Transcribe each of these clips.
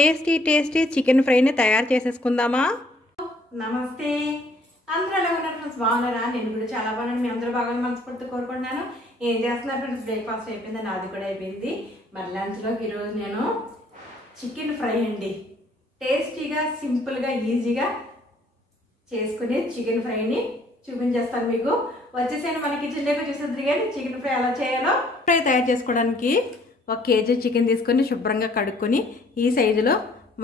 Tasty tasty chicken ఫ్రైని తయారు చేసేసుకుందామా? నమస్తే, అందరూ ఎలా ఉన్నారు ఫ్రెండ్స్? బాగున్నారా? నేను కూడా చాలా బాగున్నాను. మీ అందరూ బాగా మనస్ఫూర్తి కోరుకుంటున్నాను. ఏం చేస్తున్నారు ఫ్రెండ్స్? బ్రేక్ఫాస్ట్ అయిపోయింది, నాది కూడా అయిపోయింది. మరి లంచ్లోకి ఈరోజు నేను చికెన్ ఫ్రై అండి, టేస్టీగా సింపుల్గా ఈజీగా చేసుకునే చికెన్ ఫ్రైని చూపించేస్తాను మీకు. వచ్చేసాను మన కిచెన్లోకి, చూసేద్దరు కానీ చికెన్ ఫ్రై ఎలా చేయాలో. ఫ్రై తయారు చేసుకోవడానికి 1 కేజీ చికెన్ తీసుకొని శుభ్రంగా కడుక్కొని ఈ సైజులో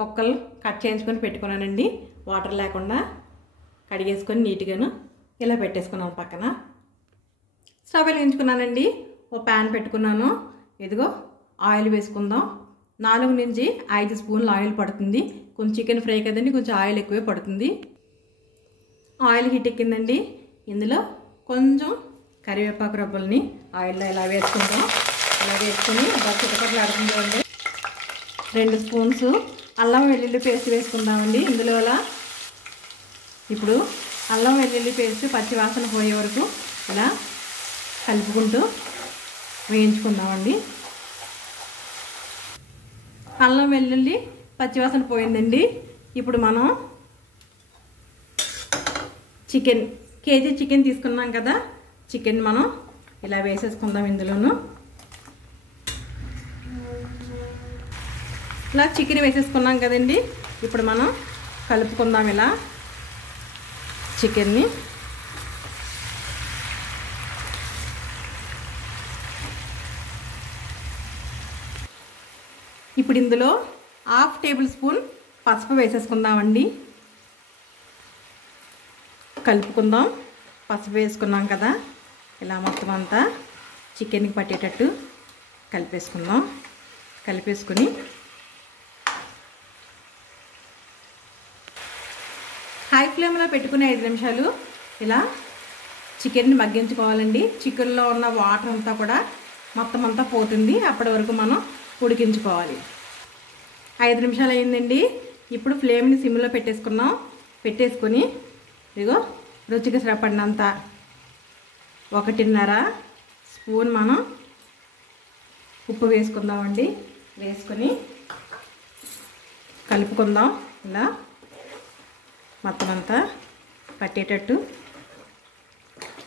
ముక్కలు కట్ చేయించుకొని పెట్టుకున్నానండి. వాటర్ లేకుండా కడిగేసుకొని నీట్గాను ఇలా పెట్టేసుకున్నాను. పక్కన స్టవ్ వెలిగించుకున్నానండి. ఓ ప్యాన్ పెట్టుకున్నాను. ఇదిగో ఆయిల్ వేసుకుందాం. 4 నుంచి 5 స్పూన్లు ఆయిల్ పడుతుంది. కొంచెం చికెన్ ఫ్రై కదండి, కొంచెం ఆయిల్ ఎక్కువే పడుతుంది. ఆయిల్ హీట్ ఎక్కిందండి. ఇందులో కొంచెం కరివేపాకు రబ్బల్ని ఆయిల్లో ఇలా వేసుకుంటాం. ఇలా వేసుకొని చిటపట్లు ఆడుతుందండి. 2 స్పూన్స్ అల్లం వెల్లుల్లి పేస్ట్ వేసుకుందామండి ఇందులో. అలా ఇప్పుడు అల్లం వెల్లుల్లి పేస్ట్ పచ్చివాసన పోయే వరకు ఇలా కలుపుకుంటూ వేయించుకుందామండి. అల్లం వెల్లుల్లి పచ్చివాసన పోయిందండి. ఇప్పుడు మనం కేజీ చికెన్ తీసుకున్నాం కదా, చికెన్ మనం ఇలా వేసేసుకుందాం. ఇందులోను ఇలా చికెన్ వేసేసుకున్నాం కదండి. ఇప్పుడు మనం కలుపుకుందాం ఇలా చికెన్ని. ఇప్పుడు ఇందులో 1/2 టేబుల్ స్పూన్ పసుపు వేసేసుకుందామండి. కలుపుకుందాం. పసుపు వేసుకున్నాం కదా, ఇలా మొత్తం అంతా చికెన్కి పట్టేటట్టు కలిపేసుకుందాం. కలిపేసుకుని హై ఫ్లేమ్లో పెట్టుకుని 5 నిమిషాలు ఇలా చికెన్ని మగ్గించుకోవాలండి. చికెన్లో ఉన్న వాటర్ అంతా కూడా మొత్తం అంతా పోతుంది. అప్పటి వరకు మనం ఉడికించుకోవాలి. 5 నిమిషాలు అయిందండి. ఇప్పుడు ఫ్లేమ్ని సిమ్లో పెట్టేసుకున్నాం. పెట్టేసుకొని ఇదిగో రుచికి సరిపడినంత 1.5 స్పూన్ మనం ఉప్పు వేసుకుందామండి. వేసుకొని కలుపుకుందాం. ఇలా మొత్తం అంతా పట్టేటట్టు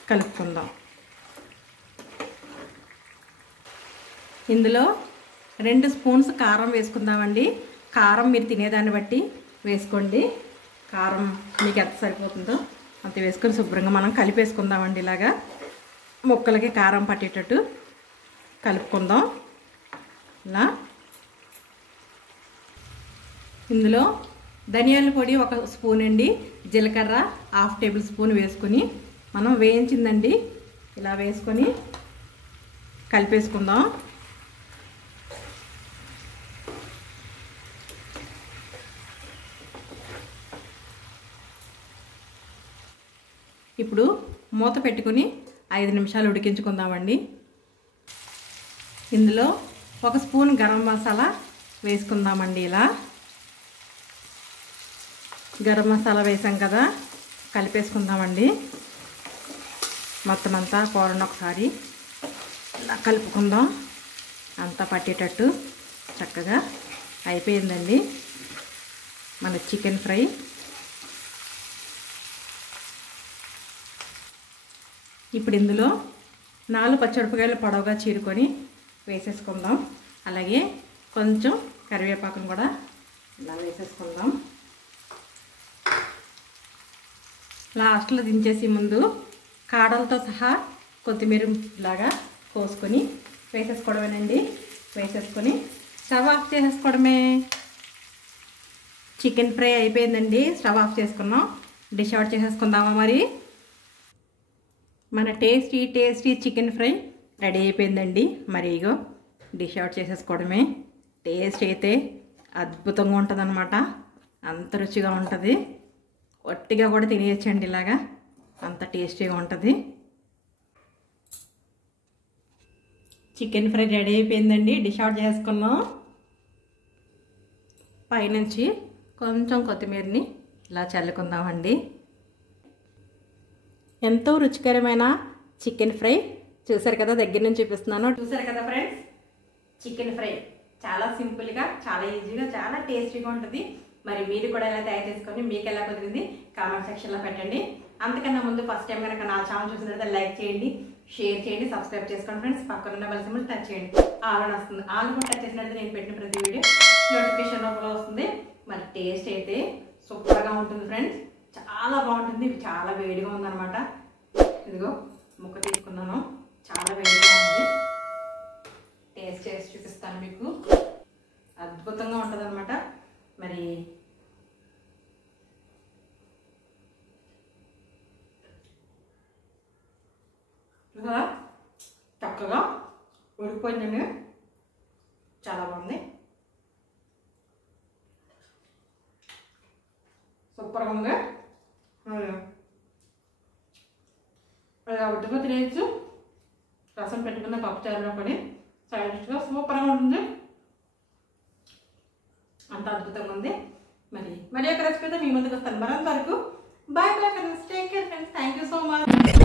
కలుపుకుందాం. ఇందులో 2 స్పూన్స్ కారం వేసుకుందామండి. కారం మీరు తినేదాన్ని బట్టి వేసుకోండి. కారం మీకు ఎంత సరిపోతుందో అంత వేసుకొని శుభ్రంగా మనం కలిపేసుకుందామండి. ఇలాగా ముక్కలకి కారం పట్టేటట్టు కలుపుకుందాం. ఇలా ఇందులో ధనియాల పొడి 1 స్పూన్ అండి, జీలకర్ర 1/2 టేబుల్ స్పూన్ వేసుకొని మనం వేయించిందండి ఇలా వేసుకొని కలిపేసుకుందాం. ఇప్పుడు మూత పెట్టుకుని 5 నిమిషాలు ఉడికించుకుందామండి. ఇందులో 1 స్పూన్ గరం మసాలా వేసుకుందామండి. ఇలా గరం మసాలా వేసాం కదా, కలిపేసుకుందామండి. మొత్తం అంతా కూరను ఒకసారి ఇలా కలుపుకుందాం. అంతా పట్టేటట్టు చక్కగా అయిపోయిందండి మన చికెన్ ఫ్రై. ఇప్పుడు ఇందులో 4 పచ్చిమిరపకాయలు పొడవుగా చీరుకొని వేసేసుకుందాం. అలాగే కొంచెం కరివేపాకును కూడా ఇలా వేసేసుకుందాం. లాస్ట్లో దించేసి ముందు కాడలతో సహా కొత్తిమీర లాగా కోసుకొని వేసేసుకోవడమేనండి. వేసేసుకొని స్టవ్ ఆఫ్ చేసేసుకోవడమే. చికెన్ ఫ్రై అయిపోయిందండి. స్టవ్ ఆఫ్ చేసుకున్నాం. డిష్ అవుట్ చేసేసుకుందామా మరి? మన tasty tasty chicken fry ready అయిపోయిందండి. మరి ఇగో డిష్ అవుట్ చేసేసుకోవడమే. టేస్ట్ అయితే అద్భుతంగా ఉంటుంది అన్నమాట. అంత రుచిగా ఉంటుంది. ఒట్టిగా కూడా తినేయచ్చండి. ఇలాగా అంత టేస్టీగా ఉంటుంది. చికెన్ ఫ్రై రెడీ అయిపోయిందండి. డిష్ అవుట్ చేసుకున్నాం. పైనుంచి కొంచెం కొత్తిమీరని ఇలా చల్లుకుందామండి. ఎంతో రుచికరమైన చికెన్ ఫ్రై చూసారు కదా, దగ్గర నుంచి చూపిస్తున్నాను. చూసారు కదా ఫ్రెండ్స్, చికెన్ ఫ్రై చాలా సింపుల్గా, చాలా ఈజీగా, చాలా టేస్టీగా ఉంటుంది. మరి మీరు కూడా ఎలా తయారు చేసుకొని మీకు ఎలా కుదిరింది కామెంట్ సెక్షన్లో పెట్టండి. అంతకన్నా ముందు ఫస్ట్ టైం కనుక నా ఛానల్ చూసినట్లయితే లైక్ చేయండి, షేర్ చేయండి, సబ్స్క్రైబ్ చేసుకోండి ఫ్రెండ్స్. పక్కన ఉన్న బెల్ సింబల్ టచ్ చేయండి, ఆల్ అని వస్తుంది. ఆల్ కూడా టచ్ చేసినట్లయితే నేను పెట్టిన ప్రతి వీడియో నోటిఫికేషన్ రూపంలో వస్తుంది. మరి టేస్ట్ అయితే సూపర్గా ఉంటుంది ఫ్రెండ్స్, చాలా బాగుంటుంది. ఇది చాలా వేడిగా ఉందన్నమాట. ఇదిగో ముక్క తీసుకున్నాను, చాలా వేడిగా ఉంది. టేస్ట్ చేసి చూపిస్తాను మీకు. అద్భుతంగా ఉంటుంది అనమాట. మరి చూసారా చక్కగా ఉడికిపోయిందండి, చాలా బాగుంది, సూపర్గా ఉంది. ఉడ్డుగా తినేయచ్చు, రసం పెట్టుకున్న పప్పు చారులో కొని సైడ్ డిష్గా సూపర్గా ఉంటుంది. అంత అద్భుతంగా ఉంది. మరి ఒక రెసిపీతో మీ ముందుకు వస్తాను. మరంతవరకు bye bye friends, take care friends, thank you so much.